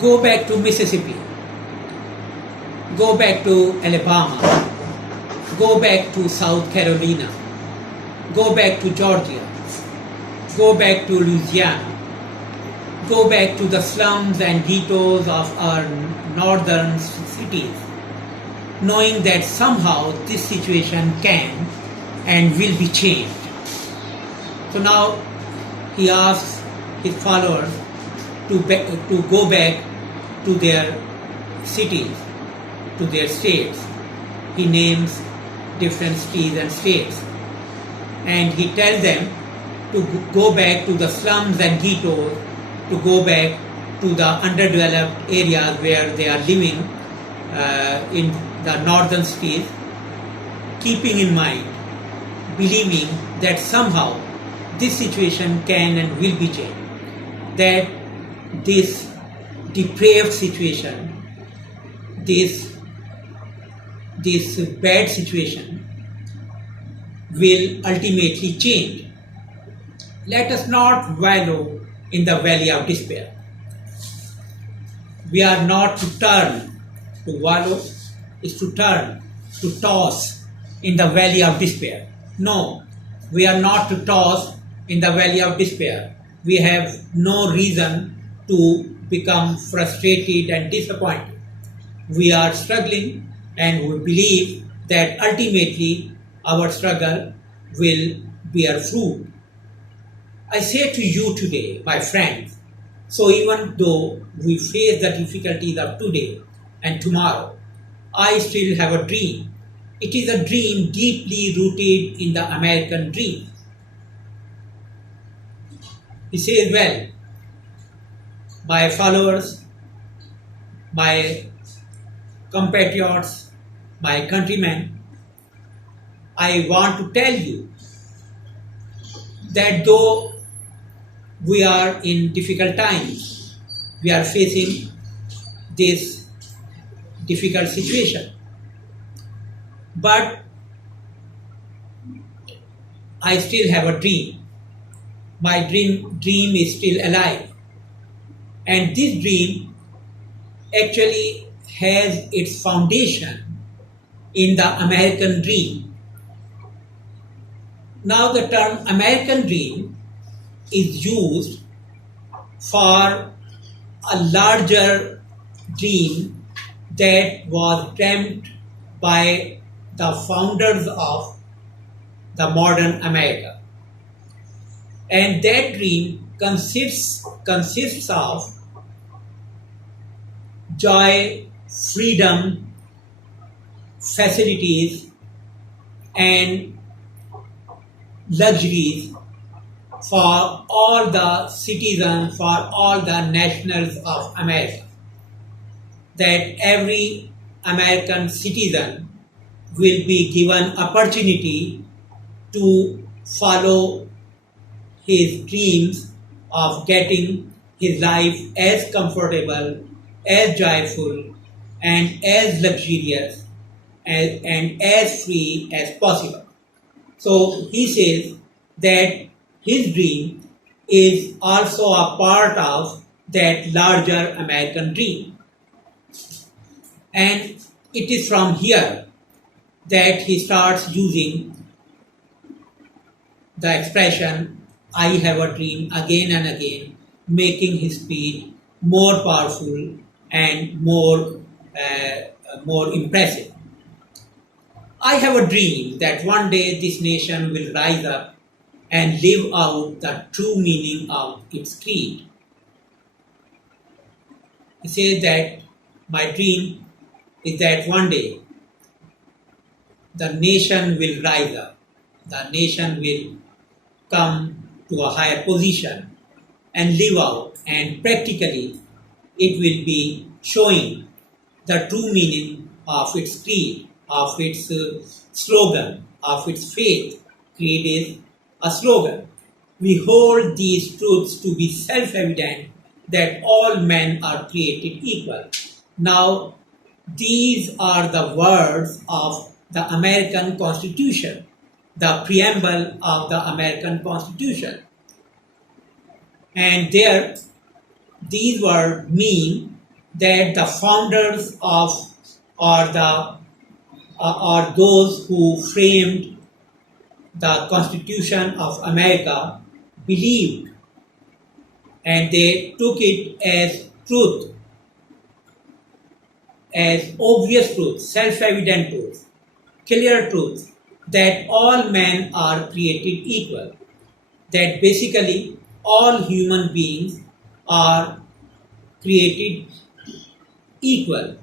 Go back to Mississippi, go back to Alabama, go back to South Carolina, go back to Georgia, go back to Louisiana, go back to the slums and ghettos of our northern cities, knowing that somehow this situation can and will be changed. So now he asks his followers to go back to their cities, to their states. He names different cities and states, and he tells them to go back to the slums and ghettos, to go back to the underdeveloped areas where they are living in the northern cities, keeping in mind, believing that somehow this situation can and will be changed, that this depraved situation, this bad situation will ultimately change. Let us not wallow in the valley of despair. We are not to turn, to wallow is to turn, to toss in the valley of despair. No, we are not to toss in the valley of despair. We have no reason to become frustrated and disappointed. We are struggling, and we believe that ultimately our struggle will bear fruit. I say to you today, my friends, so even though we face the difficulties of today and tomorrow, I still have a dream. It is a dream deeply rooted in the American dream. He says, well, my followers, my compatriots, my countrymen, I want to tell you that though we are in difficult times, we are facing this difficult situation, but I still have a dream. My dream is still alive, and this dream actually has its foundation in the American dream. Now the term American dream is used for a larger dream that was dreamt by the founders of the modern America. And that dream consists of joy, freedom, facilities, and luxuries for all the citizens, for all the nationals of America. That every American citizen will be given opportunity to follow his dreams of getting his life as comfortable, as joyful, and as luxurious and as free as possible. So he says that his dream is also a part of that larger American dream. And it is from here that he starts using the expression, I have a dream, again and again, making his speech more powerful and more impressive. I have a dream that one day this nation will rise up and live out the true meaning of its creed. He says that my dream is that one day the nation will rise up, the nation will come to a higher position and live out, and practically it will be showing the true meaning of its creed, of its slogan, of its faith. Creed is a slogan. We hold these truths to be self-evident that all men are created equal. Now, these are the words of the American Constitution, the preamble of the American Constitution. And there, these words mean that the founders of or those who framed the Constitution of America believed, and they took it as truth, as obvious truth, self-evident truth, clear truth, that all men are created equal, that basically all human beings are created equal.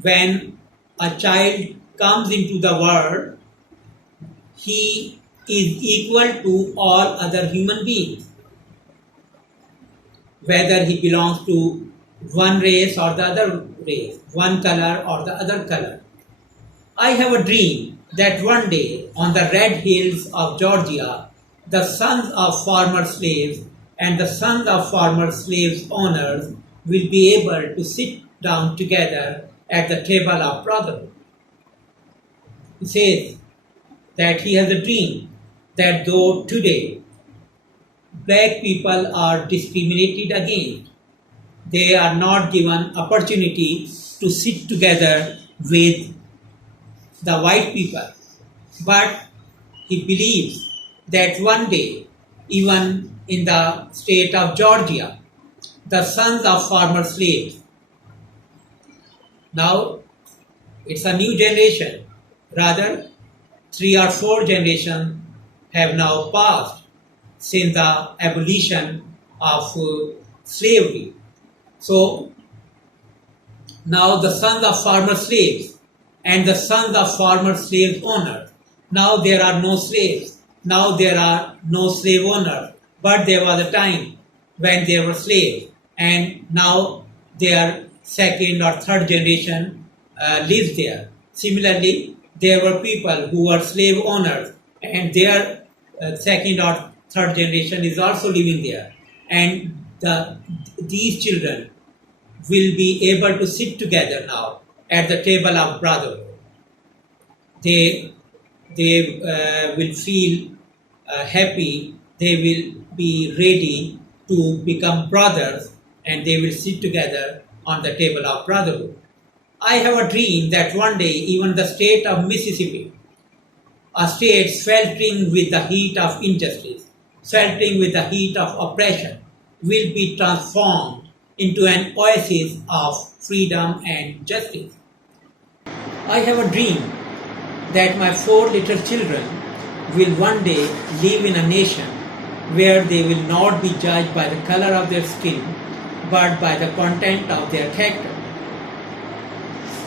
When a child comes into the world, he is equal to all other human beings, whether he belongs to one race or the other race, one color or the other color. I have a dream that one day on the red hills of Georgia, the sons of former slaves and the sons of former slaves' owners will be able to sit down together at the table of brotherhood. He says that he has a dream that though today black people are discriminated against, they are not given opportunity to sit together with the white people, but he believes that one day, even in the state of Georgia, the sons of former slaves, now it's a new generation, rather 3 or 4 generations have now passed since the abolition of slavery. So now the sons of former slaves and the sons of former slave owners, now there are no slaves, now there are no slave owners, but there was a time when there were slaves, and now their second or third generation lives there. Similarly, there were people who were slave owners, and their second or third generation is also living there, and these children will be able to sit together now at the table of brotherhood. They will feel happy, they will be ready to become brothers, and they will sit together on the table of brotherhood. I have a dream that one day even the state of Mississippi, a state sweltering with the heat of injustice, sweltering with the heat of oppression, will be transformed into an oasis of freedom and justice. I have a dream that my 4 little children will one day live in a nation where they will not be judged by the color of their skin, but by the content of their character.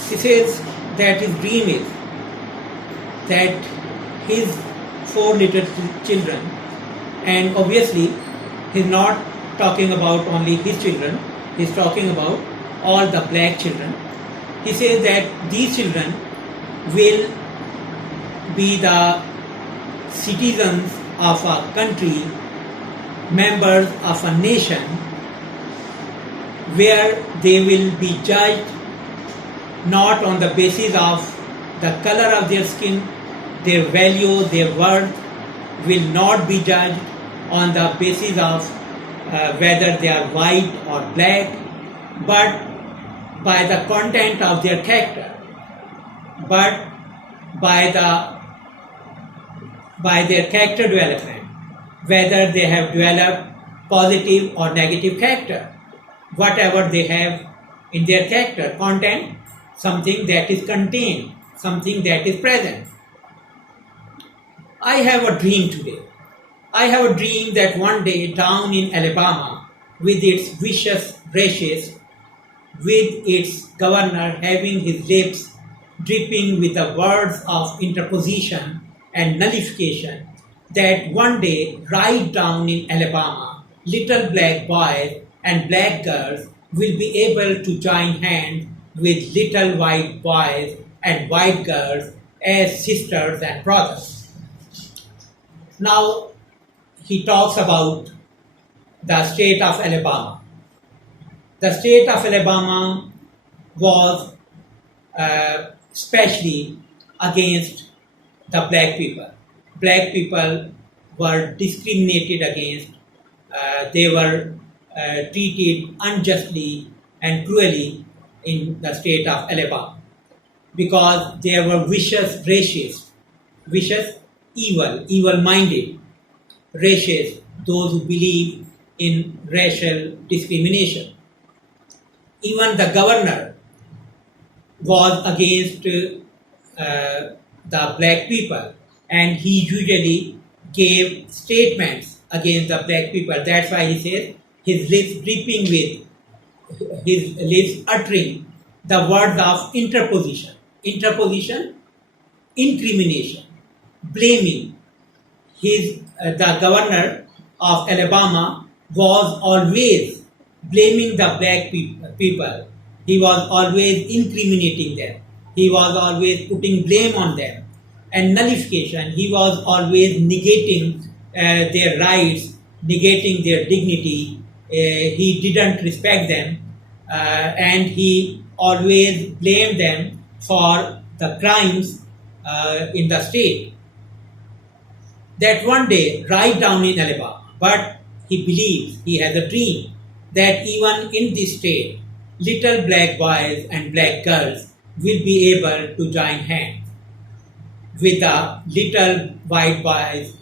He says that his dream is that his 4 little children, and obviously he's not talking about only his children, he's talking about all the black children. He says that these children will be the citizens of a country, members of a nation, where they will be judged not on the basis of the color of their skin, their value, their worth will not be judged on the basis of whether they are white or black, but by the content of their character, but by their character development, whether they have developed positive or negative character, whatever they have in their character, content, something that is contained, something that is present. I have a dream today. I have a dream that one day down in Alabama, with its vicious racists, with its governor having his lips dripping with the words of interposition and nullification, that one day right down in Alabama, little black boys and black girls will be able to join hands with little white boys and white girls as sisters and brothers. Now, he talks about the state of Alabama. The state of Alabama was especially against the black people. Black people were discriminated against. They were treated unjustly and cruelly in the state of Alabama, because there were vicious racists, vicious, evil-minded racists, those who believe in racial discrimination. Even the governor was against the black people, and he usually gave statements against the black people. That's why he says his lips dripping with his lips uttering the words of interposition, incrimination, blaming. The governor of Alabama was always blaming the black people. He was always incriminating them. He was always putting blame on them. And nullification, he was always negating their rights, negating their dignity. He didn't respect them, and he always blamed them for the crimes in the state. That one day, right down in Alabama, but he believes, he has a dream, that even in this state, little black boys and black girls will be able to join hands with the little white boys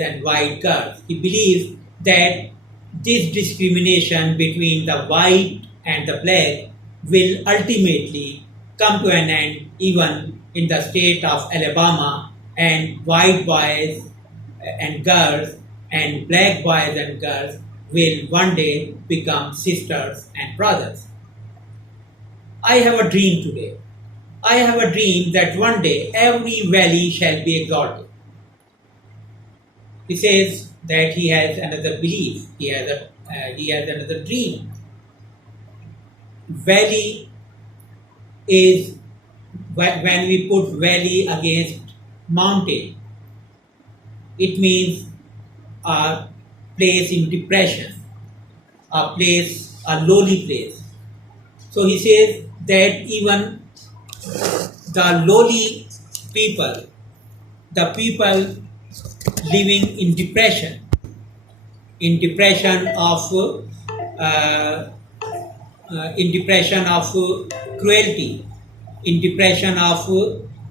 and white girls. He believes that this discrimination between the white and the black will ultimately come to an end even in the state of Alabama, and white boys and girls and black boys and girls will one day become sisters and brothers. I have a dream today. I have a dream that one day every valley shall be exalted. He says that he has another belief. He has another dream. Valley is when we put valley against mountain, it means a place in depression, a lowly place. So he says that even the lowly people, the people living in depression of cruelty, in depression of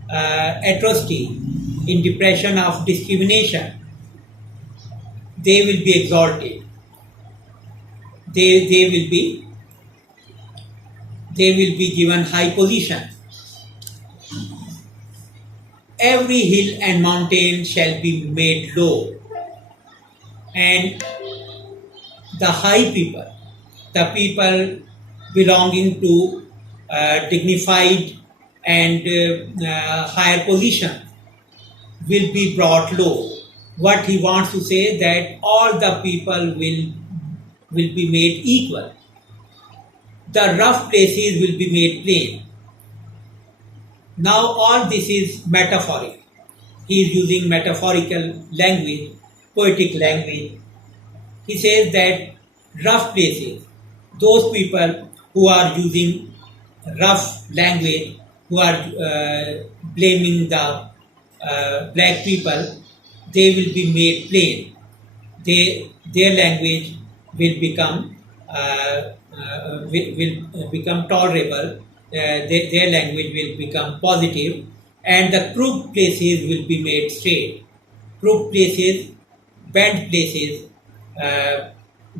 atrocity, in depression of discrimination, they will be exalted. They will be given high position. Every hill and mountain shall be made low, and the high people, the people belonging to dignified and higher position, will be brought low. What he wants to say that all the people will be made equal. The rough places will be made plain. Now all this is metaphoric. He is using metaphorical language, poetic language. He says that rough places, those people who are using rough language, who are blaming the black people, they will be made plain. Their language will become tolerable. Their language will become positive, and the crooked places will be made straight. Crooked places, bent places,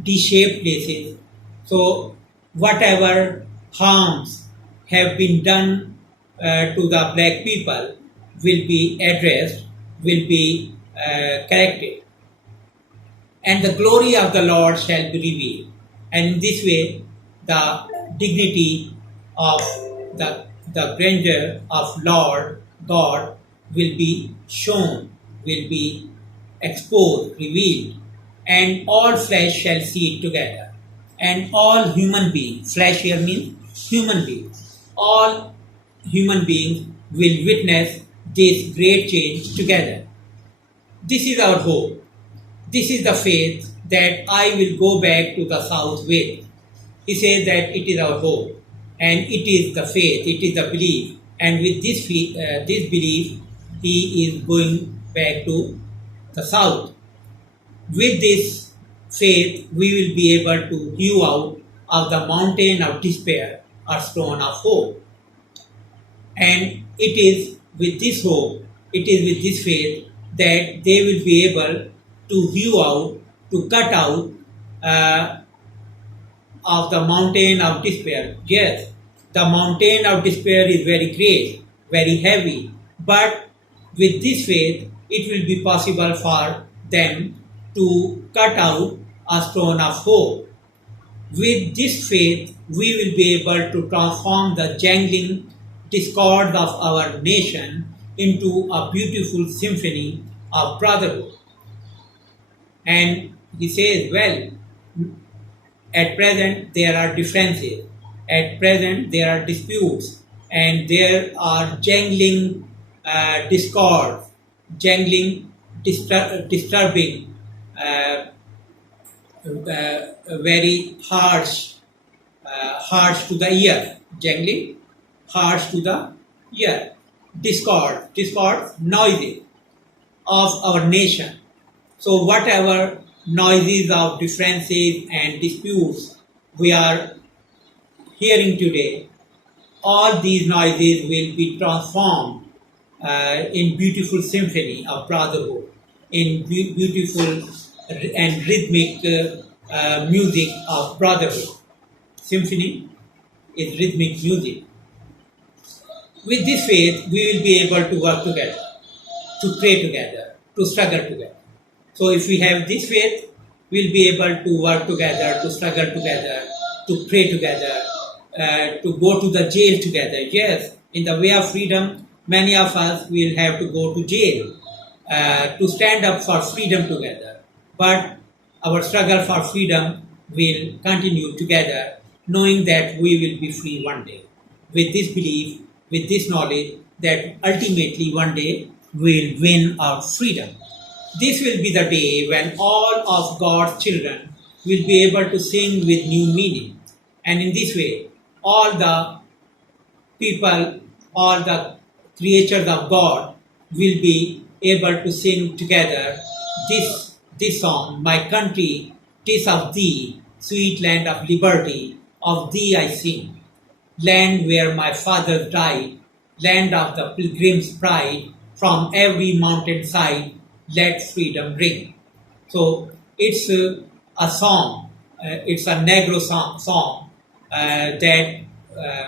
D-shaped places. So whatever harms have been done to the black people will be addressed, will be corrected, and the glory of the Lord shall be revealed. And in this way, the dignity of the grandeur of Lord God will be shown, will be exposed, revealed, and all flesh shall see it together. And all human beings, flesh here means human beings, all human beings will witness this great change together. This is our hope. This is the faith that I will go back to the south with. He says that it is our hope, and it is the faith, it is the belief. And with this belief, he is going back to the south. With this faith, we will be able to hew out of the mountain of despair a stone of hope. And it is with this hope, it is with this faith that they will be able to hew out, to cut out of the mountain of despair. Yes, the mountain of despair is very great, very heavy, but with this faith, it will be possible for them to cut out a stone of hope. With this faith, we will be able to transform the jangling discords of our nation into a beautiful symphony of brotherhood. And he says, well, at present there are differences, at present there are disputes, and there are jangling discords, jangling, disturbing, very harsh, harsh to the ear, jangling, harsh to the ear, discord, noisy of our nation. So whatever noises of differences and disputes we are hearing today, all these noises will be transformed in beautiful symphony of brotherhood, in beautiful and rhythmic music of brotherhood. Symphony is rhythmic music. With this faith, we will be able to work together, to pray together, to struggle together. So if we have this faith, we'll be able to work together, to struggle together, to pray together, to go to the jail together. Yes, in the way of freedom, many of us will have to go to jail to stand up for freedom together. But our struggle for freedom will continue together, knowing that we will be free one day. With this belief, with this knowledge that ultimately one day we will win our freedom. This will be the day when all of God's children will be able to sing with new meaning. And in this way, all the people, all the creatures of God will be able to sing together this song, My country, 'tis of thee, sweet land of liberty, of thee I sing. Land where my fathers died, land of the pilgrim's pride, from every mountain side, let freedom ring. So it's a song, it's a Negro song that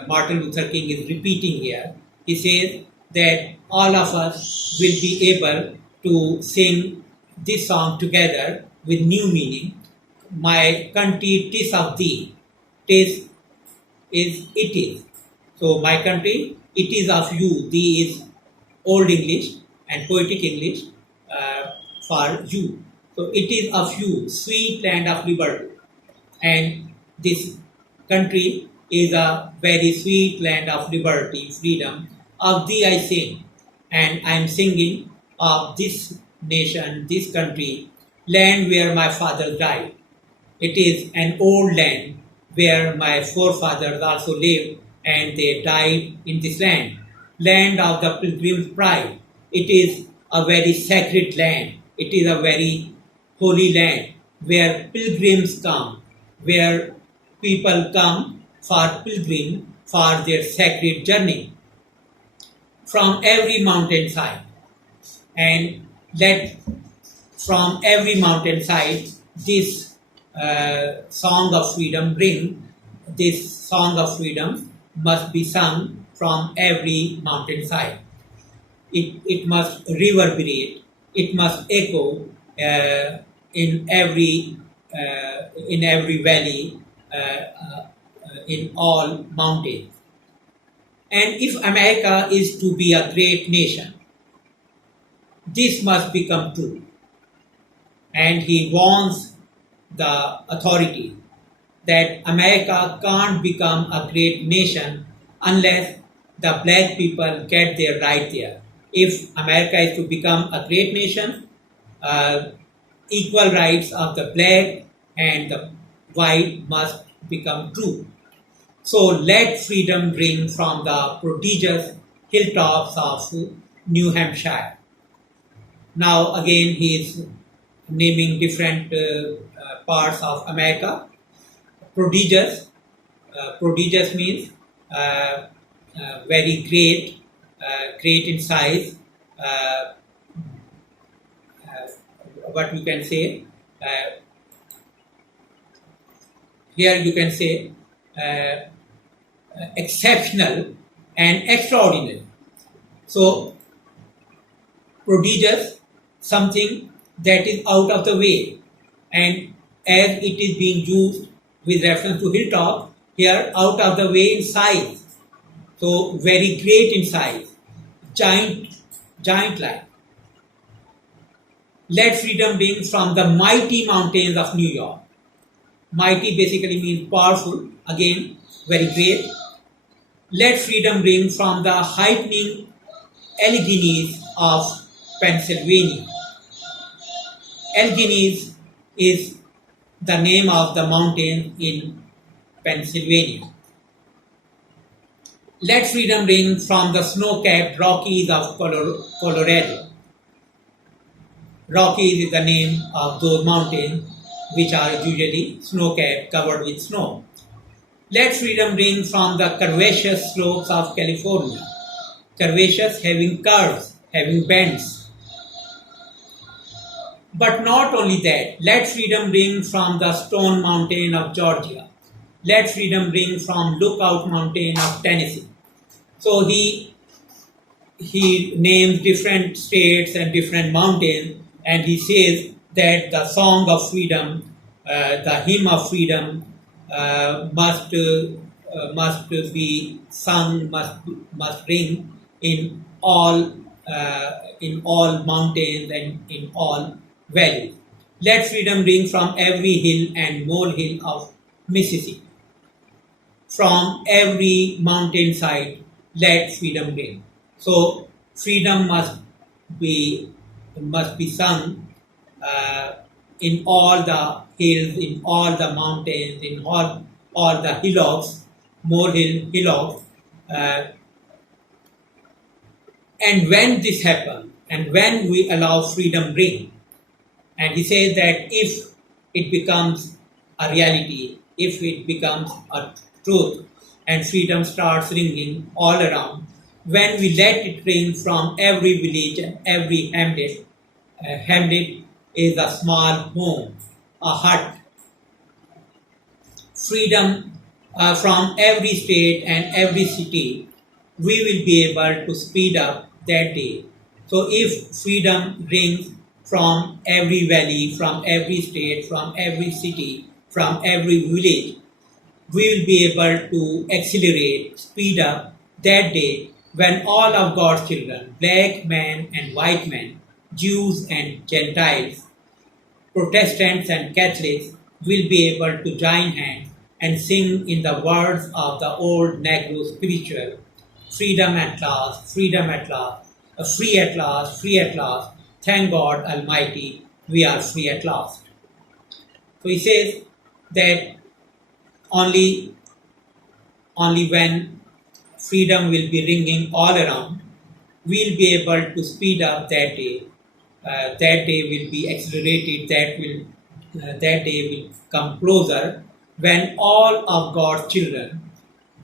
Martin Luther King is repeating here. He says that all of us will be able to sing this song together with new meaning. My country, 'tis of thee, 'tis is it is. So my country, it is of you. Thee is Old English and Poetic English for you. So it is of you, sweet land of liberty. And this country is a very sweet land of liberty, freedom. Of thee I sing, and I am singing of this nation, this country, land where my father died. It is an old land where my forefathers also lived and they died in this land. Land of the pilgrim's pride. It is a very sacred land. It is a very holy land where pilgrims come, where people come for pilgrim for their sacred journey from every mountainside. And let from every mountainside this song of freedom ring. This song of freedom must be sung from every mountainside. It must reverberate. It must echo in every valley, in all mountains. And if America is to be a great nation, this must become true. And he warns the authority that America can't become a great nation unless the black people get their right there. If America is to become a great nation, equal rights of the black and the white must become true. So let freedom ring from the prodigious hilltops of New Hampshire. Now again he is naming different parts of America. Prodigious Prodigious means very great, great in size. Uh, what we can say here, you can say exceptional and extraordinary. So prodigious, something that is out of the way, and as it is being used with reference to hilltop, here out of the way in size. So very great in size, giant like. Let freedom ring from the mighty mountains of New York. Mighty basically means powerful, again very great. Let freedom ring from the heightening Alleghenies of Pennsylvania. Alleghenies is the name of the mountain in Pennsylvania. Let freedom ring from the snow-capped Rockies of Colorado. Rockies is the name of those mountains which are usually snow-capped, covered with snow. Let freedom ring from the curvaceous slopes of California. Curvaceous, having curves, having bends. But not only that, let freedom ring from the Stone Mountain of Georgia. Let freedom ring from Lookout Mountain of Tennessee. So he names different states and different mountains, and he says that the song of freedom, the hymn of freedom, must be sung, must ring in all mountains and in all valleys. Let freedom ring from every hill and molehill of Mississippi. From every mountainside, let freedom ring. So freedom must be sung in all the hills, in all the mountains, in all the hillocks, hillocks. And when this happens, and when we allow freedom ring, and he says that if it becomes a reality, if it becomes a truth, and freedom starts ringing all around, when we let it ring from every village and every hamlet, hamlet is a small home, a hut. Freedom from every state and every city, we will be able to speed up that day. So if freedom rings from every valley, from every state, from every city, from every village, we will be able to accelerate, speed up that day when all of God's children, black men and white men, Jews and Gentiles, Protestants and Catholics, will be able to join hands and sing in the words of the old Negro spiritual, freedom at last, freedom at last, free at last, free at last, thank God Almighty, we are free at last. So he says that only when freedom will be ringing all around, we'll be able to speed up that day. That day will be accelerated. That day will come closer when all of God's children,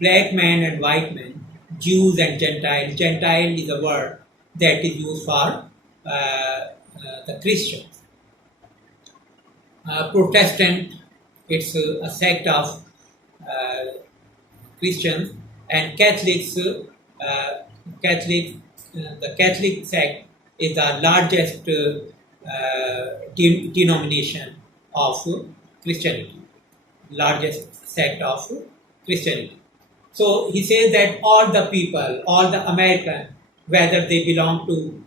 black men and white men, Jews and Gentiles. Gentile is a word that is used for the Christians. Protestant, it's a sect of Christians, and Catholics. The Catholic sect is the largest denomination of Christianity, largest sect of Christianity. So he says that all the people, all the Americans, whether they belong to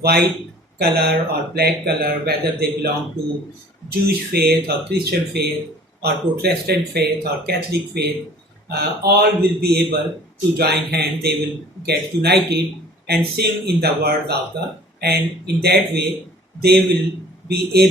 white color or black color, whether they belong to Jewish faith or Christian faith or Protestant faith or Catholic faith, all will be able to join hands. They will get united and sing in the words of and in that way they will be able